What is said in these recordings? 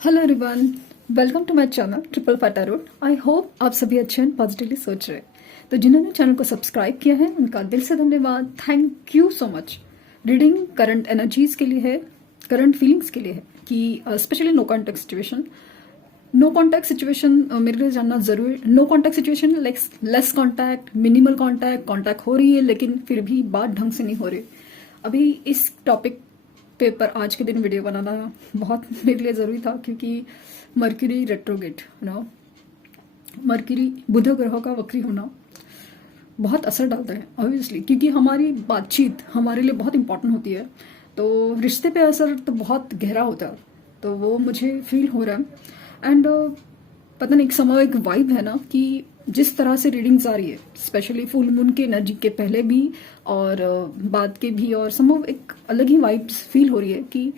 Hello everyone, welcome to my channel triple Fata road. I hope आप सभी अच्छे हैं, पॉजिटिवली सोच रहे हैं। तो जिन्होंने चैनल को सब्सक्राइब किया है उनका दिल से धन्यवाद। Thank you so much. Reading current energies के लिए है, करंट फीलिंग्स के लिए है कि specially no contact situation. No contact situation मेरे लिए जानना जरूरी। No contact situation like less contact, minimal contact, contact हो रही है लेकिन फिर भी बात ढंग से नहीं हो रही। अभी इस टॉपिक पेपर आज के दिन वीडियो बनाना बहुत मेरे लिए ज़रूरी था क्योंकि मर्क्यूरी रेट्रोगेट मर्क्यूरी बुध ग्रह का वक्री होना बहुत असर डालता है ऑब्वियसली, क्योंकि हमारी बातचीत हमारे लिए बहुत इंपॉर्टेंट होती है। तो रिश्ते पे असर तो बहुत गहरा होता है, तो वो मुझे फील हो रहा है। एंड पता नहीं, एक समय एक वाइब है ना कि जिस तरह से रीडिंग्स आ रही है, स्पेशली फुल मून के एनर्जी के पहले भी और बाद के भी, और समहाउ एक अलग ही वाइब्स फील हो रही है कि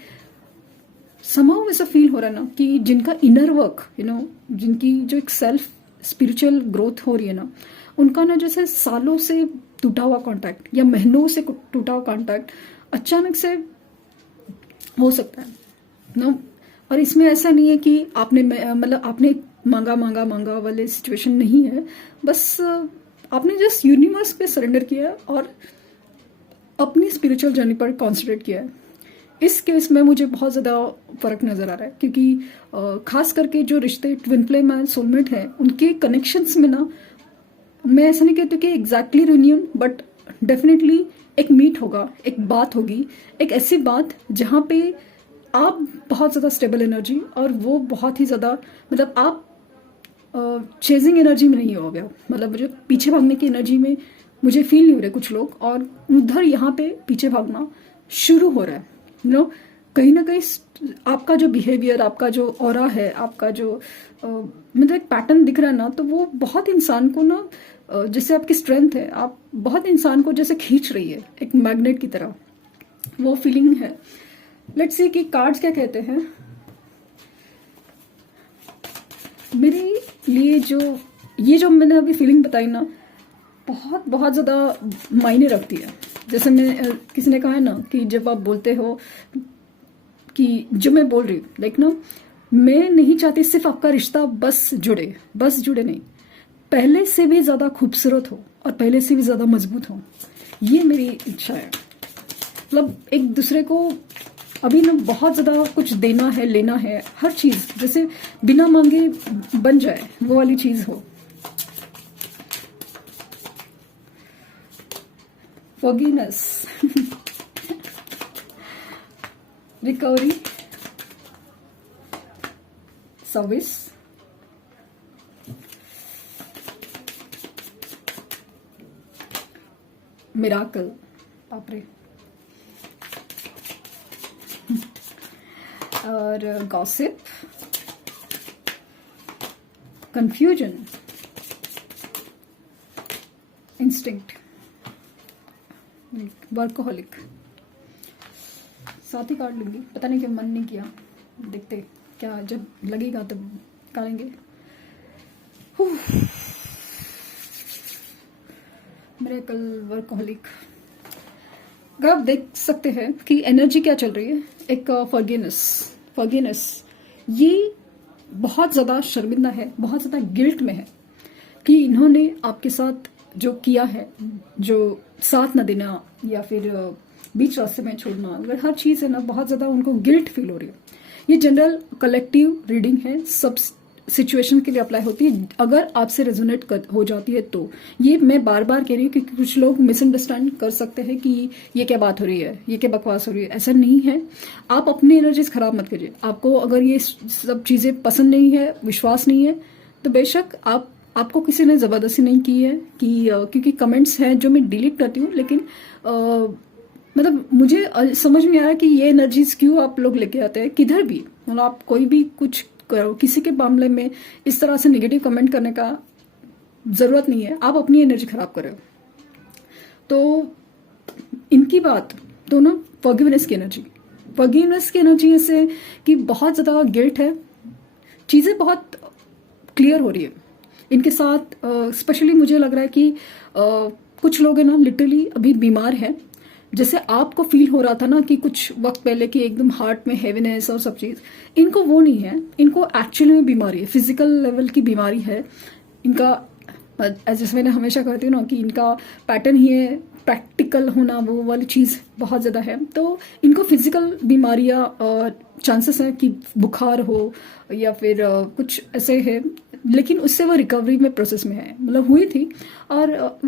समहाउ ऐसा फील हो रहा है ना कि जिनका इनर वर्क जिनकी जो एक सेल्फ स्पिरिचुअल ग्रोथ हो रही है ना, उनका ना जैसे सालों से टूटा हुआ कांटेक्ट या महीनों से टूटा हुआ कांटेक्ट अचानक से हो सकता है ना। और इसमें ऐसा नहीं है कि आपने मतलब आपने मांगा वाले सिचुएशन नहीं है। बस आपने जस्ट यूनिवर्स पे सरेंडर किया है और अपनी स्पिरिचुअल जर्नी पर कॉन्सेंट्रेट किया है। इस केस में मुझे बहुत ज़्यादा फर्क नज़र आ रहा है क्योंकि खास करके जो रिश्ते ट्विन फ्लेम एंड सोलमेट हैं उनके कनेक्शंस में ना, मैं ऐसा नहीं कहती कि एग्जैक्टली रियूनियन, बट डेफिनेटली एक मीट होगा, एक बात होगी, एक ऐसी बात जहाँ पे आप बहुत ज़्यादा स्टेबल एनर्जी और वो बहुत ही ज़्यादा, मतलब आप चेजिंग एनर्जी में नहीं हो गया, मतलब मुझे पीछे भागने की एनर्जी में मुझे फील नहीं हो रहे कुछ लोग, और उधर यहाँ पे पीछे भागना शुरू हो रहा है। कहीं ना कहीं आपका जो बिहेवियर, आपका जो ऑरा है, आपका जो मतलब एक पैटर्न दिख रहा है ना, तो वो बहुत इंसान को ना जैसे आपकी स्ट्रेंथ है, आप बहुत इंसान को जैसे खींच रही है एक मैग्नेट की तरह, वो फीलिंग है। लेट्स सी कि कार्ड्स क्या कहते हैं मेरे लिए। जो मैंने अभी फीलिंग बताई ना, बहुत बहुत ज़्यादा मायने रखती है। जैसे मैं किसी ने कहा है ना कि जब आप बोलते हो कि जो मैं बोल रही हूँ लाइक ना, मैं नहीं चाहती सिर्फ आपका रिश्ता बस जुड़े नहीं, पहले से भी ज़्यादा खूबसूरत हो और पहले से भी ज़्यादा मजबूत हो। ये मेरी इच्छा है। मतलब एक दूसरे को अभी ना बहुत ज़्यादा कुछ देना है, लेना है, हर चीज़ जैसे बिना मांगे बन जाए वो वाली चीज़ हो। फॉरगिवनेस, रिकवरी, सर्विस, मिराकल, बाप रे, और गॉसिप, कंफ्यूजन, इंस्टिंक्ट, वर्कोहलिक। साथ ही कार्ड लूंगी, पता नहीं क्यों मन नहीं किया, देखते क्या जब लगेगा तब करेंगे। मेरे कल वर्कोहलिक। अगर आप देख सकते हैं कि एनर्जी क्या चल रही है, एक फॉरगिवनेस, ये बहुत ज़्यादा शर्मिंदा है, बहुत ज़्यादा गिल्ट में है कि इन्होंने आपके साथ जो किया है, जो साथ न देना या फिर बीच रास्ते में छोड़ना, अगर हर चीज़ है ना, बहुत ज़्यादा उनको गिल्ट फील हो रही है। ये जनरल कलेक्टिव रीडिंग है, सब सिचुएशन के लिए अप्लाई होती है। अगर आपसे रेजोनेट हो जाती है तो ये मैं बार बार कह रही हूँ क्योंकि कुछ लोग मिसअंडरस्टैंड कर सकते हैं कि ये क्या बात हो रही है, ये क्या बकवास हो रही है। ऐसा नहीं है। आप अपनी एनर्जीज खराब मत करिए। आपको अगर ये सब चीज़ें पसंद नहीं है, विश्वास नहीं है, तो बेशक आपको किसी ने ज़बरदस्ती नहीं की है कि क्योंकि कमेंट्स हैं जो मैं डिलीट करती हूँ, लेकिन मतलब मुझे समझ में आ रहा है कि ये एनर्जीज क्यों आप लोग लेके आते हैं किधर भी। मतलब आप कोई भी कुछ करो, किसी के मामले में इस तरह से नेगेटिव कमेंट करने का जरूरत नहीं है। आप अपनी एनर्जी खराब कर रहे हो। तो इनकी बात तो ना फॉरगिवनेस की एनर्जी ऐसे कि बहुत ज़्यादा गिल्ट है, चीज़ें बहुत क्लियर हो रही है इनके साथ। स्पेशली मुझे लग रहा है कि कुछ लोग है ना लिटरली अभी बीमार हैं, जैसे आपको फील हो रहा था ना कि कुछ वक्त पहले कि एकदम हार्ट में हैवीनेस और सब चीज़, इनको वो नहीं है, इनको एक्चुअली में बीमारी है, फिजिकल लेवल की बीमारी है इनका। जैसे मैंने हमेशा कहती हूँ ना कि इनका पैटर्न ही है, प्रैक्टिकल होना वो वाली चीज़ बहुत ज़्यादा है। तो इनको फिजिकल बीमारियाँ चांसेस हैं कि बुखार हो या फिर कुछ ऐसे है, लेकिन उससे वो रिकवरी में प्रोसेस में है, मतलब हुई थी। और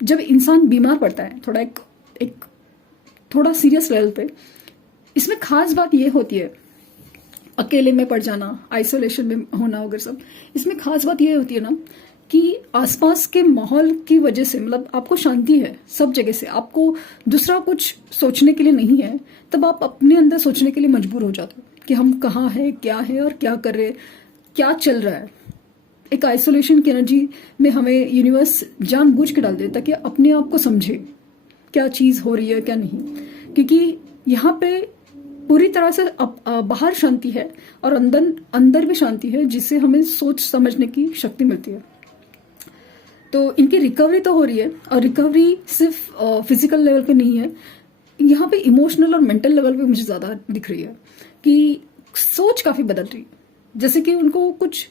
जब इंसान बीमार पड़ता है थोड़ा एक थोड़ा सीरियस लेवल पे, इसमें खास बात ये होती है, अकेले में पड़ जाना, आइसोलेशन में होना वगैरह सब, इसमें खास बात ये होती है ना कि आसपास के माहौल की वजह से, मतलब आपको शांति है सब जगह से, आपको दूसरा कुछ सोचने के लिए नहीं है, तब आप अपने अंदर सोचने के लिए मजबूर हो जाते हो कि हम कहाँ हैं, क्या है और क्या कर रहे हैं, क्या चल रहा है। एक आइसोलेशन की एनर्जी में हमें यूनिवर्स जानबूझ के डाल देता कि अपने आप को समझे क्या चीज़ हो रही है क्या नहीं, क्योंकि यहाँ पे पूरी तरह से बाहर शांति है और अंदर भी शांति है, जिससे हमें सोच समझने की शक्ति मिलती है। तो इनकी रिकवरी तो हो रही है, और रिकवरी सिर्फ फिजिकल लेवल पे नहीं है, यहाँ पे इमोशनल और मेंटल लेवल पे मुझे ज़्यादा दिख रही है कि सोच काफ़ी बदल रही है। जैसे कि उनको कुछ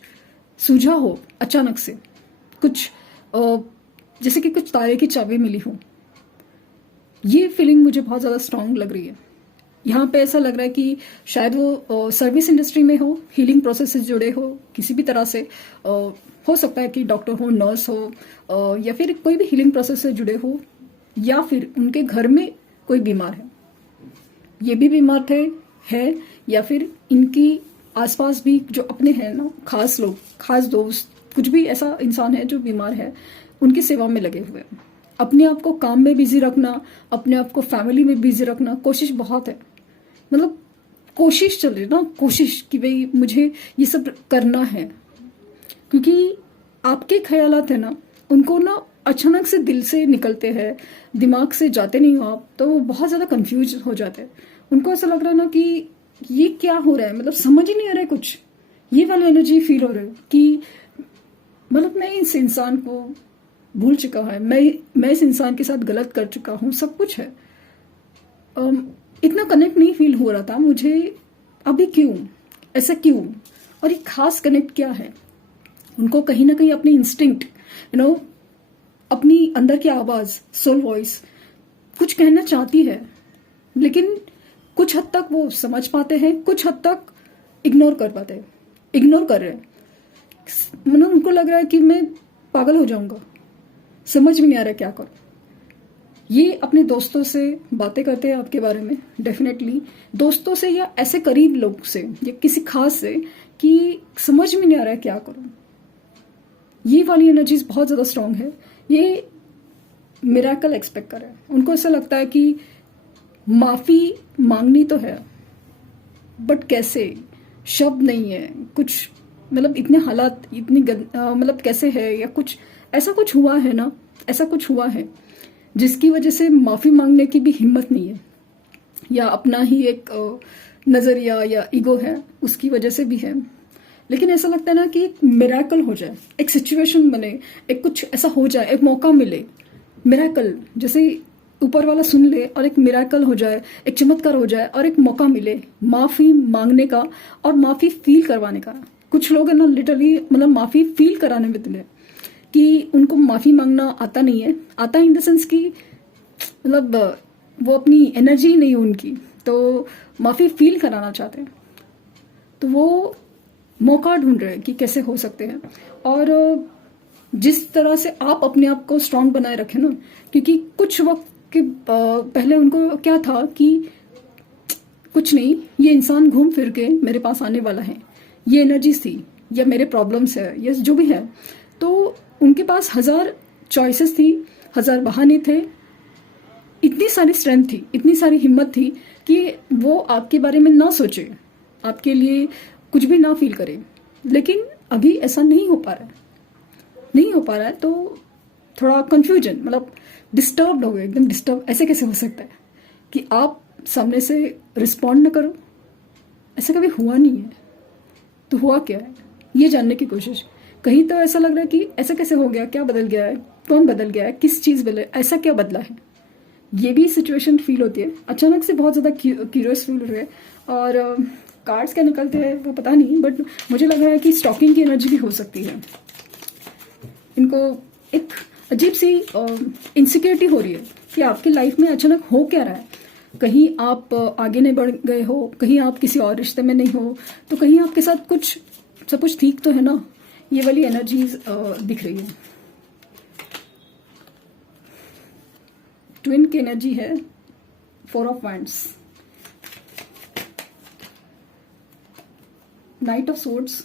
सूझा हो अचानक से, कुछ जैसे कि कुछ तारे की चाबी मिली हो, ये फीलिंग मुझे बहुत ज़्यादा स्ट्रांग लग रही है। यहाँ पे ऐसा लग रहा है कि शायद वो सर्विस इंडस्ट्री में हो, हीलिंग प्रोसेस से जुड़े हो किसी भी तरह से, हो सकता है कि डॉक्टर हो, नर्स हो, या फिर कोई भी हीलिंग प्रोसेस से जुड़े हो, या फिर उनके घर में कोई बीमार है, ये भी बीमार थे है, या फिर इनकी आसपास भी जो अपने हैं ना, खास लोग, खास दोस्त, कुछ भी ऐसा इंसान है जो बीमार है, उनकी सेवा में लगे हुए हैं। अपने आप को काम में बिजी रखना, अपने आप को फैमिली में बिजी रखना, कोशिश बहुत है, मतलब कोशिश चल रही है ना, कोशिश कि भाई मुझे ये सब करना है, क्योंकि आपके ख्यालात है ना, उनको ना अचानक से दिल से निकलते हैं, दिमाग से जाते नहीं हो आप, तो वो बहुत ज़्यादा कंफ्यूज हो जाते हैं। उनको ऐसा लग रहा है ना कि ये क्या हो रहा है, मतलब समझ ही नहीं आ रहा है कुछ, ये वाली एनर्जी फील हो रही है कि मतलब मैं इस इंसान को भूल चुका है, मैं इस इंसान के साथ गलत कर चुका हूँ, सब कुछ है। इतना कनेक्ट नहीं फील हो रहा था मुझे, अभी क्यों, ऐसा क्यों, और ये खास कनेक्ट क्या है। उनको कहीं ना कहीं अपनी इंस्टिंक्ट, अपनी अंदर की आवाज, सोल वॉइस कुछ कहना चाहती है, लेकिन कुछ हद तक वो समझ पाते हैं, कुछ हद तक इग्नोर कर पाते हैं, इग्नोर कर रहे हैं। मतलब उनको लग रहा है कि मैं पागल हो जाऊंगा, समझ में नहीं आ रहा क्या करूं। ये अपने दोस्तों से बातें करते हैं आपके बारे में, डेफिनेटली दोस्तों से या ऐसे करीब लोग से या किसी खास से, कि समझ में नहीं आ रहा है क्या करूं। ये वाली एनर्जीज बहुत ज़्यादा स्ट्रांग है। ये मिरेकल एक्सपेक्ट कर रहे हैं। उनको ऐसा लगता है कि माफ़ी मांगनी तो है, बट कैसे, शब्द नहीं है कुछ, मतलब इतने हालात, इतनी मतलब कैसे है, या कुछ ऐसा कुछ हुआ है ना, ऐसा कुछ हुआ है जिसकी वजह से माफ़ी मांगने की भी हिम्मत नहीं है, या अपना ही एक नज़रिया या ईगो है, उसकी वजह से भी है। लेकिन ऐसा लगता है ना कि एक मिरेकल हो जाए, एक सिचुएशन बने, एक कुछ ऐसा हो जाए, एक मौका मिले, मिरेकल जैसे ऊपर वाला सुन ले और एक मिरेकल हो जाए, एक चमत्कार हो जाए और एक मौका मिले माफ़ी मांगने का और माफ़ी फील करवाने का। कुछ लोग है ना लिटरली, मतलब माफ़ी फील कराने में दिले कि उनको माफ़ी मांगना आता नहीं है, आता इन द सेंस कि मतलब वो अपनी एनर्जी नहीं है उनकी, तो माफ़ी फील कराना चाहते हैं। तो वो मौका ढूंढ रहे हैं कि कैसे हो सकते हैं, और जिस तरह से आप अपने आप को स्ट्रांग बनाए रखें ना, क्योंकि कुछ वक्त के पहले उनको क्या था कि कुछ नहीं, ये इंसान घूम फिर के मेरे पास आने वाला है, ये एनर्जीज थी या मेरे प्रॉब्लम्स है या जो भी है, तो उनके पास 1000 चॉइसेस थी, 1000 बहाने थे, इतनी सारी स्ट्रेंथ थी, इतनी सारी हिम्मत थी कि वो आपके बारे में ना सोचे, आपके लिए कुछ भी ना फील करे। लेकिन अभी ऐसा नहीं हो पा रहा है, नहीं हो पा रहा है, तो थोड़ा कंफ्यूजन, मतलब डिस्टर्ब हो गए, एकदम डिस्टर्ब। ऐसे कैसे हो सकता है कि आप सामने से रिस्पॉन्ड न करो, ऐसा कभी हुआ नहीं है, तो हुआ क्या है ये जानने की कोशिश। कहीं तो ऐसा लग रहा है कि ऐसा कैसे हो गया, क्या बदल गया है, कौन बदल गया है, किस चीज़ बदले, ऐसा क्या बदला है, ये भी सिचुएशन फील होती है, अचानक से बहुत ज़्यादा क्यूरियस फील हो रहा है। और कार्ड्स क्या निकलते हैं वो पता नहीं, बट मुझे लग रहा है कि स्टॉकिंग की एनर्जी भी हो सकती है। इनको एक अजीब सी इनसिक्योरिटी हो रही है कि आपकी लाइफ में अचानक हो क्या रहा है। कहीं आप आगे नहीं बढ़ गए हो, कहीं आप किसी और रिश्ते में नहीं हो, तो कहीं आपके साथ कुछ सब कुछ ठीक तो है ना। ये वाली एनर्जीज दिख रही है। ट्विन की एनर्जी है, 4 of wands, knight of swords,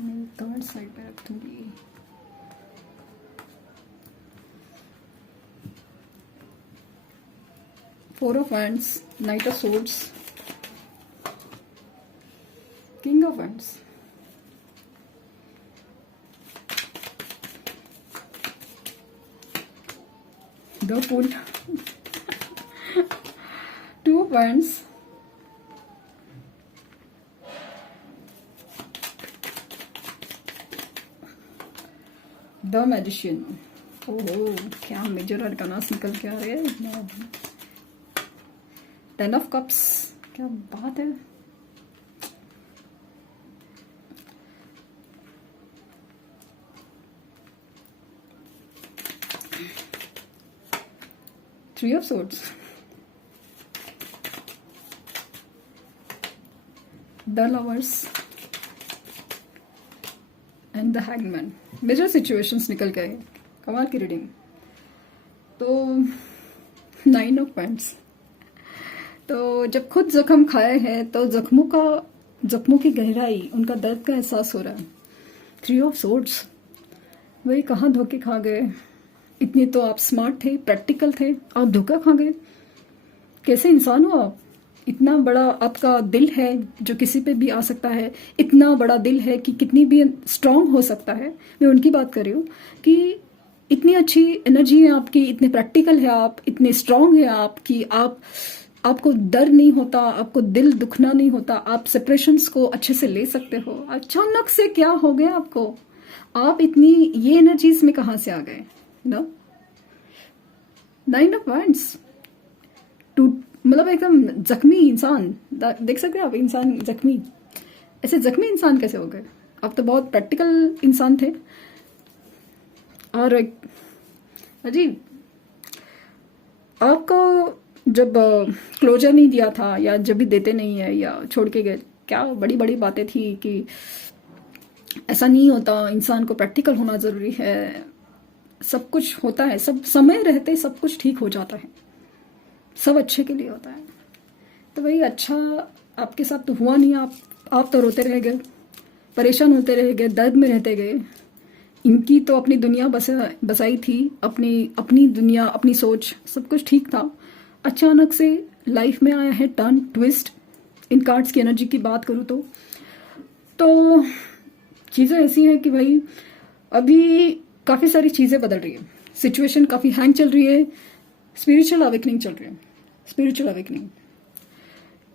मैं कार्ड साइड पे रख दूंगी। Four of wands, knight of swords, king of wands, the fool, two of wands, the magician. ओहो, क्या मेजर अरकानास निकल के आ रहे हैं। 10 ऑफ कप्स, क्या बात है। Three of swords, the lovers and the hangman. Major situations निकल गए, कमाल की रीडिंग। तो 9 ऑफ पेंट्स। तो जब खुद जख्म खाए हैं तो जख्मों की गहराई, उनका दर्द का एहसास हो रहा है। 3 ऑफ सोर्ड्स, वही कहाँ धोखे खा गए। इतने तो आप स्मार्ट थे, प्रैक्टिकल थे, आप धोखा खा गए। कैसे इंसान हो आप। इतना बड़ा आपका दिल है जो किसी पे भी आ सकता है। इतना बड़ा दिल है कि कितनी भी स्ट्रांग हो सकता है। मैं उनकी बात कर रही हूँ कि इतनी अच्छी एनर्जी है आपकी, इतने प्रैक्टिकल है आप, इतने स्ट्रांग है आप कि आपको डर नहीं होता, आपको दिल दुखना नहीं होता, आप सेपरेशंस को अच्छे से ले सकते हो। अचानक से क्या हो गया आपको। आप इतनी ये एनर्जीज में कहाँ से आ गए ना। 9 ऑफ वैंड्स, मतलब एकदम जख्मी इंसान। देख सकते हैं आप, इंसान जख्मी। ऐसे जख्मी इंसान कैसे हो गए। आप तो बहुत प्रैक्टिकल इंसान थे। और अजीब, आपको जब क्लोजर नहीं दिया था, या जब भी देते नहीं है, या छोड़ के गए, क्या बड़ी बड़ी बातें थी कि ऐसा नहीं होता, इंसान को प्रैक्टिकल होना जरूरी है, सब कुछ होता है, सब समय रहते सब कुछ ठीक हो जाता है, सब अच्छे के लिए होता है। तो वही अच्छा आपके साथ तो हुआ नहीं। आप तो रोते रह गए, परेशान होते रह गए, दर्द में रहते गए। इनकी तो अपनी दुनिया बसाई थी, अपनी दुनिया, अपनी सोच, सब कुछ ठीक था। अचानक से लाइफ में आया है टर्न, ट्विस्ट। इन कार्ड्स की एनर्जी की बात करूँ तो चीज़ें ऐसी हैं कि भाई अभी काफ़ी सारी चीज़ें बदल रही है, सिचुएशन काफ़ी हैंग चल रही है, स्पिरिचुअल अवेकनिंग चल रही है। स्पिरिचुअल अवेकनिंग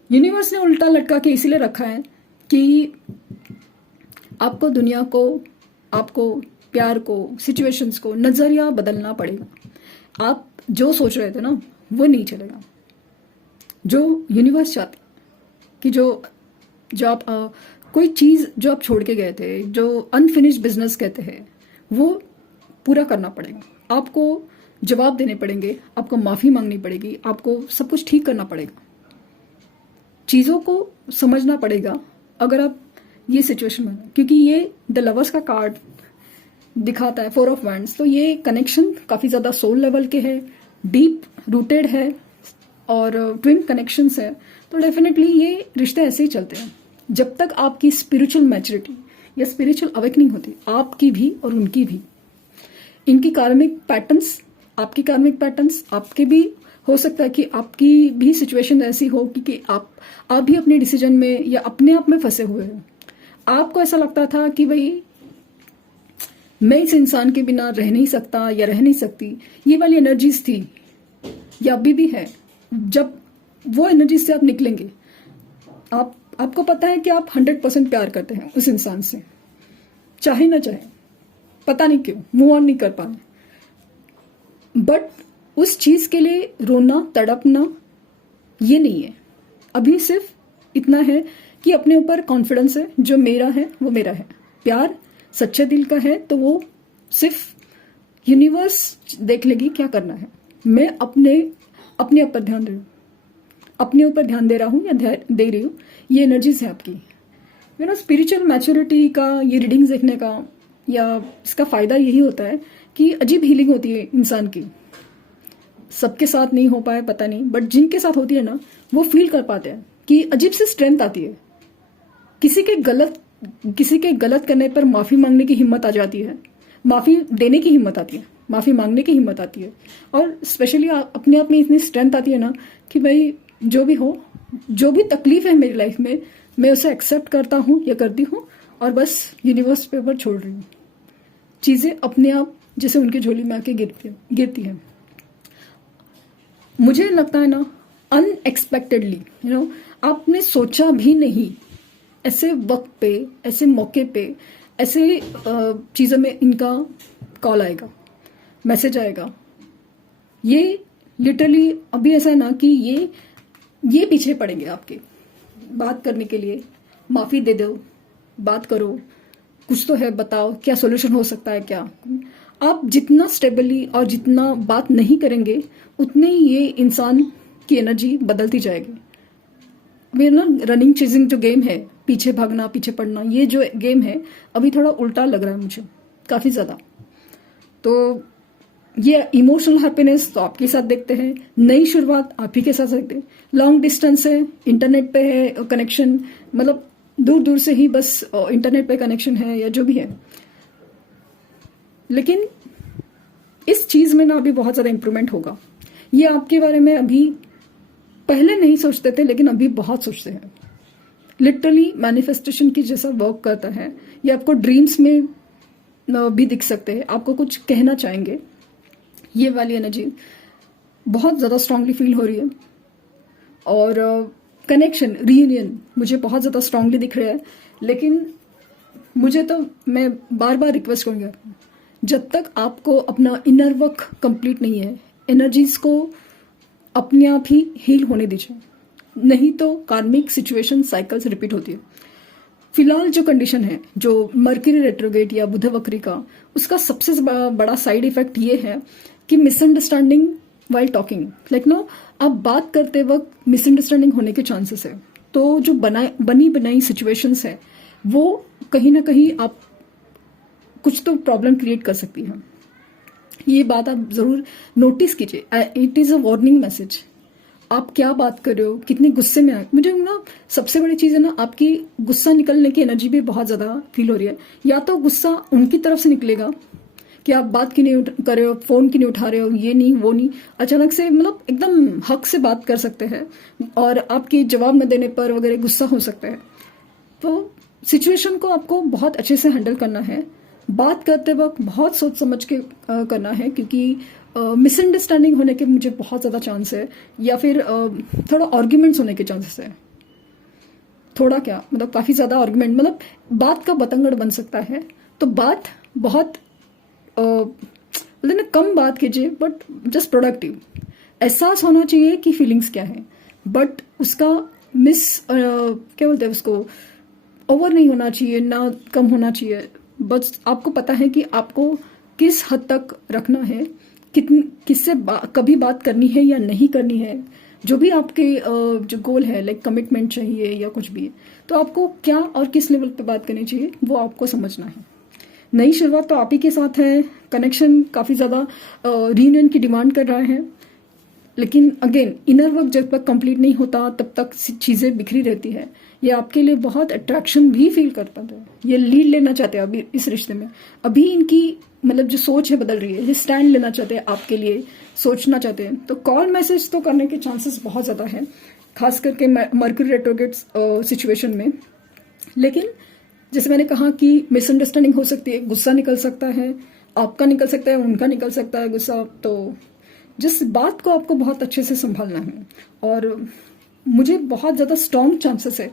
यूनिवर्स ने उल्टा लटका के इसीलिए रखा है कि आपको दुनिया को, आपको प्यार को, सिचुएशंस को, नज़रिया बदलना पड़ेगा। आप जो सोच रहे थे ना वो नहीं चलेगा। जो यूनिवर्स चाहती कि जो आप कोई चीज़ जो आप छोड़ के गए थे, जो अनफिनिश्ड बिजनेस कहते हैं, वो पूरा करना पड़ेगा। आपको जवाब देने पड़ेंगे, आपको माफ़ी मांगनी पड़ेगी, आपको सब कुछ ठीक करना पड़ेगा, चीज़ों को समझना पड़ेगा अगर आप ये सिचुएशन में। क्योंकि ये द लवर्स का कार्ड दिखाता है, 4 ऑफ वैंड्स। तो ये कनेक्शन काफ़ी ज़्यादा सोल लेवल के है, डीप रूटेड है, और ट्विन कनेक्शंस है। तो डेफिनेटली ये रिश्ते ऐसे ही चलते हैं जब तक आपकी स्पिरिचुअल मैच्योरिटी या स्पिरिचुअल अवेकनिंग होती, आपकी भी और उनकी भी। इनकी कार्मिक पैटर्न्स, आपकी कार्मिक पैटर्न्स, आपके भी हो सकता है कि आपकी भी सिचुएशन ऐसी हो कि आप भी अपने डिसीजन में या अपने आप में फंसे हुए हैं। आपको ऐसा लगता था कि भाई मैं इस इंसान के बिना रह नहीं सकता या रह नहीं सकती। ये वाली एनर्जीज थी या अभी भी है। जब वो एनर्जीज से आप निकलेंगे, आपको पता है कि आप 100% प्यार करते हैं उस इंसान से, चाहे ना चाहे। पता नहीं क्यों मूव ऑन नहीं कर पा रहे। बट उस चीज के लिए रोना तड़पना ये नहीं है। अभी सिर्फ इतना है कि अपने ऊपर कॉन्फिडेंस है, जो मेरा है वो मेरा है। प्यार सच्चे दिल का है तो वो सिर्फ यूनिवर्स देख लेगी क्या करना है। मैं अपने ऊपर ध्यान दे रही हूँ, अपने ऊपर ध्यान दे रहा हूँ या दे रही हूँ। ये एनर्जीज है आपकी। स्पिरिचुअल मैच्योरिटी का, ये रीडिंग्स देखने का या इसका फायदा यही होता है कि अजीब हीलिंग होती है इंसान की। सबके साथ नहीं हो पाए पता नहीं, बट जिनके साथ होती है ना वो फील कर पाते हैं कि अजीब सी स्ट्रेंथ आती है। किसी के गलत करने पर माफी मांगने की हिम्मत आ जाती है, माफी देने की हिम्मत आती है, माफी मांगने की हिम्मत आती है। और स्पेशली अपने आप में इतनी स्ट्रेंथ आती है ना कि भाई जो भी हो, जो भी तकलीफ है मेरी लाइफ में, मैं उसे एक्सेप्ट करता हूँ या करती हूँ और बस यूनिवर्स पे ऊपर छोड़ रही हूँ। चीजें अपने आप जैसे उनकी झोली में आके गिरती है। मुझे लगता है ना अनएक्सपेक्टेडली आपने सोचा भी नहीं, ऐसे वक्त पे, ऐसे मौके पे, ऐसे चीजों में इनका कॉल आएगा, मैसेज आएगा। ये लिटरली अभी ऐसा है ना कि ये पीछे पड़ेंगे आपके बात करने के लिए। माफी दे दो, बात करो, कुछ तो है, बताओ क्या सोल्यूशन हो सकता है क्या। आप जितना स्टेबली और जितना बात नहीं करेंगे उतने ही ये इंसान की एनर्जी बदलती जाएगी। मेरा ना रनिंग चेजिंग जो गेम है, पीछे भागना पीछे पड़ना, ये जो गेम है अभी थोड़ा उल्टा लग रहा है मुझे काफी ज्यादा। तो ये इमोशनल हैप्पीनेस तो आपके साथ देखते हैं, नई शुरुआत आप ही के साथ देखते हैं। लॉन्ग डिस्टेंस है, इंटरनेट पे है कनेक्शन, मतलब दूर दूर से ही बस इंटरनेट पे कनेक्शन है या जो भी है। लेकिन इस चीज में ना अभी बहुत ज्यादा इंप्रूवमेंट होगा। ये आपके बारे में अभी पहले नहीं सोचते थे लेकिन अभी बहुत सोचते हैं। लिटरली मैनिफेस्टेशन की जैसा वर्क करता है। ये आपको ड्रीम्स में भी दिख सकते हैं, आपको कुछ कहना चाहेंगे। ये वाली एनर्जी बहुत ज्यादा स्ट्रांगली फील हो रही है। और कनेक्शन, रीयूनियन मुझे बहुत ज्यादा स्ट्रांगली दिख रहा है। लेकिन मुझे तो मैं बार बार रिक्वेस्ट करूंगा, जब तक आपको अपना इनर वर्क कंप्लीट नहीं है, एनर्जीज को अपने आप ही हील होने दीजिए, नहीं तो कार्मिक सिचुएशन साइकिल्स रिपीट होती है। फिलहाल जो कंडीशन है, जो मर्क्यूरी रेट्रोग्रेड या बुध वक्री का, उसका सबसे बड़ा साइड इफेक्ट ये है कि misunderstanding while talking. Like no, आप बात करते वक्त मिसअंडरस्टैंडिंग होने के चांसेस है। तो जो बनी बनाई सिचुएशंस है वो कहीं ना कहीं आप कुछ तो प्रॉब्लम क्रिएट कर सकती है। ये बात आप जरूर नोटिस कीजिए। It is a warning message. आप क्या बात कर रहे हो, कितने गुस्से में आए। मुझे ना सबसे बड़ी चीज है ना, आपकी गुस्सा निकलने की एनर्जी भी बहुत ज्यादा फील हो रही है। या तो गुस्सा उनकी तरफ से निकलेगा कि आप बात क्यों नहीं कर रहे हो, फोन क्यों नहीं उठा रहे हो, ये नहीं वो नहीं, अचानक से मतलब एकदम हक से बात कर सकते हैं और आपके जवाब न देने पर वगैरह गुस्सा हो सकता है। तो सिचुएशन को आपको बहुत अच्छे से हैंडल करना है। बात करते वक्त बहुत सोच समझ के करना है, क्योंकि मिसअंडरस्टैंडिंग होने के मुझे बहुत ज्यादा चांस है, या फिर थोड़ा आर्ग्यूमेंट्स होने के चांसेस है। थोड़ा क्या मतलब काफी ज्यादा आर्ग्यूमेंट, मतलब बात का बतंगड़ बन सकता है। तो बात बहुत ना कम बात कीजिए, बट जस्ट प्रोडक्टिव। एहसास होना चाहिए कि फीलिंग्स क्या है, बट उसका क्या बोलते हैं उसको, ओवर नहीं होना चाहिए, ना कम होना चाहिए। बस आपको पता है कि आपको किस हद तक रखना है, किससे कभी बात करनी है या नहीं करनी है। जो भी आपके जो गोल है, लाइक कमिटमेंट चाहिए या कुछ भी, तो आपको क्या और किस लेवल पे बात करनी चाहिए वो आपको समझना है। नई शुरुआत तो आप ही के साथ है। कनेक्शन काफी ज्यादा रीयूनियन की डिमांड कर रहा है। लेकिन अगेन इनर वर्क जब तक कंप्लीट नहीं होता तब तक चीजें बिखरी रहती है। ये आपके लिए बहुत अट्रैक्शन भी फील करता है। ये लीड लेना चाहते हैं अभी इस रिश्ते में। अभी इनकी मतलब जो सोच है बदल रही है। ये स्टैंड लेना चाहते हैं आपके लिए, सोचना चाहते हैं। तो कॉल मैसेज तो करने के चांसेस बहुत ज्यादा है, खास करके मर्क्यूरी रेट्रोग्रेड सिचुएशन में। लेकिन जैसे मैंने कहा कि मिसअंडरस्टैंडिंग हो सकती है, गुस्सा निकल सकता है, आपका निकल सकता है, उनका निकल सकता है गुस्सा। तो जिस बात को आपको बहुत अच्छे से संभालना है। और मुझे बहुत ज़्यादा स्ट्रॉन्ग चांसेस है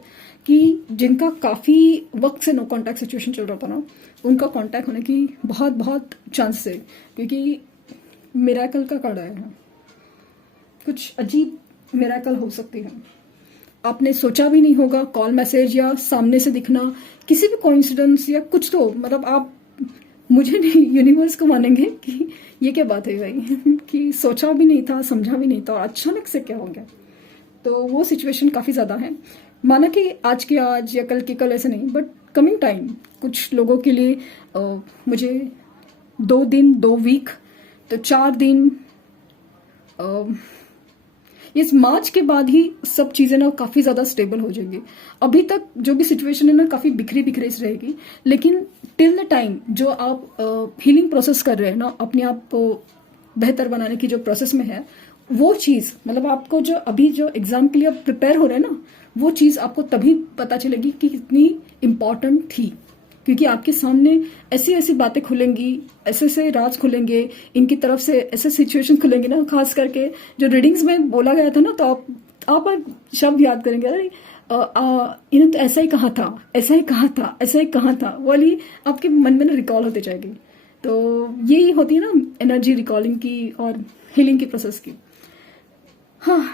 कि जिनका काफ़ी वक्त से नो कांटेक्ट सिचुएशन चल रहा था ना, उनका कांटेक्ट होने की बहुत बहुत चांसेस है, क्योंकि मिरेकल का कार्ड आया है। कुछ अजीब मिरेकल हो सकती है, आपने सोचा भी नहीं होगा, कॉल मैसेज या सामने से दिखना, किसी भी कोइंसिडेंस या कुछ, तो मतलब आप मुझे नहीं यूनिवर्स को मानेंगे कि ये क्या बात है भाई कि सोचा भी नहीं था, समझा भी नहीं था और अचानक से क्या हो गया। तो वो सिचुएशन काफ़ी ज़्यादा है, माना कि आज के आज या कल के कल ऐसे नहीं, बट कमिंग टाइम कुछ लोगों के लिए मुझे 2 दिन 2 वीक तो 4 दिन, इस मार्च के बाद ही सब चीज़ें ना काफ़ी ज़्यादा स्टेबल हो जाएंगी। अभी तक जो भी सिचुएशन है ना काफ़ी बिखरी बिखरी सी रहेगी, लेकिन टिल द टाइम जो आप हीलिंग प्रोसेस कर रहे हैं ना, अपने आप को बेहतर बनाने की जो प्रोसेस में है, वो चीज़ मतलब आपको जो अभी जो एग्जाम के लिए आप प्रिपेयर हो रहे हैं ना, वो चीज़ आपको तभी पता चलेगी कि कितनी इम्पॉर्टेंट थी, क्योंकि आपके सामने ऐसी ऐसी बातें खुलेंगी, ऐसे ऐसे राज खुलेंगे, इनकी तरफ से ऐसे सिचुएशन खुलेंगे ना, खास करके जो रीडिंग्स में बोला गया था ना, तो आप शब्द याद करेंगे, अरे इन्होंने तो ऐसा ही कहा था, ऐसा ही कहा था, ऐसा ही कहा था, वाली आपके मन में ना रिकॉल होती जाएगी। तो यही होती है ना एनर्जी रिकॉलिंग की और हीलिंग की प्रोसेस की। हाँ,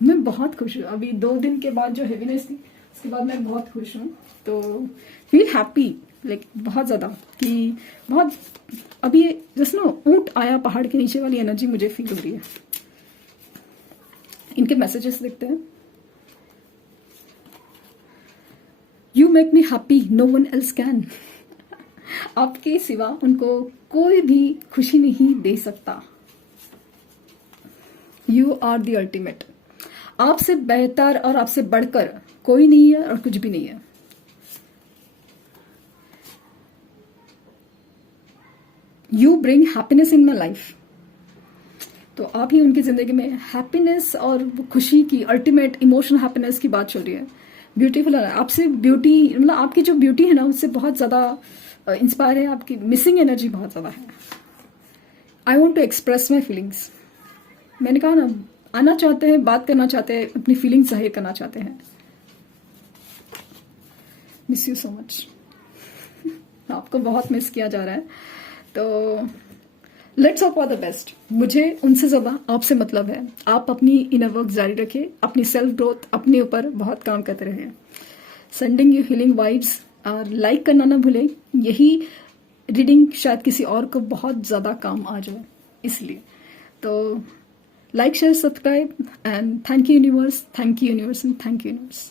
मैं बहुत खुश हूँ। अभी 2 दिन के बाद जो हेवीनेस थी, उसके बाद मैं बहुत खुश हूँ। तो फील हैप्पी, लाइक बहुत ज़्यादा, कि बहुत अभी जैसे ना ऊंट आया पहाड़ के नीचे वाली एनर्जी मुझे फील हो रही है। इनके मैसेजेस देखते हैं। You make me happy, no one else can. आपके सिवा उनको कोई भी खुशी नहीं दे सकता। You are the ultimate. आपसे बेहतर और आपसे बढ़कर कोई नहीं है और कुछ भी नहीं है। You bring happiness in my life. तो आप ही उनकी जिंदगी में हैप्पीनेस और खुशी की अल्टीमेट इमोशनल हैप्पीनेस की बात चल रही है। ब्यूटीफुल है आपसे, ब्यूटी मतलब आपकी जो ब्यूटी है ना, उससे बहुत ज्यादा इंस्पायर है। आपकी मिसिंग एनर्जी बहुत ज्यादा है। I want to express my feelings. मैंने कहा ना, आना चाहते हैं, बात करना चाहते हैं, अपनी फीलिंग्स जाहिर करना चाहते हैं। Miss you so much. आपको बहुत मिस किया जा रहा है। तो let's hope for the best. मुझे उनसे ज्यादा आपसे मतलब है। आप अपनी इनर वर्क जारी रखें, अपनी सेल्फ ग्रोथ, अपने ऊपर बहुत काम करते रहें। सेंडिंग यू हीलिंग वाइब्स, और लाइक करना ना भूलें। यही रीडिंग शायद किसी और को बहुत ज्यादा काम आ जाए, इसलिए तो like share subscribe and thank you universe, thank you universe and thank you universe.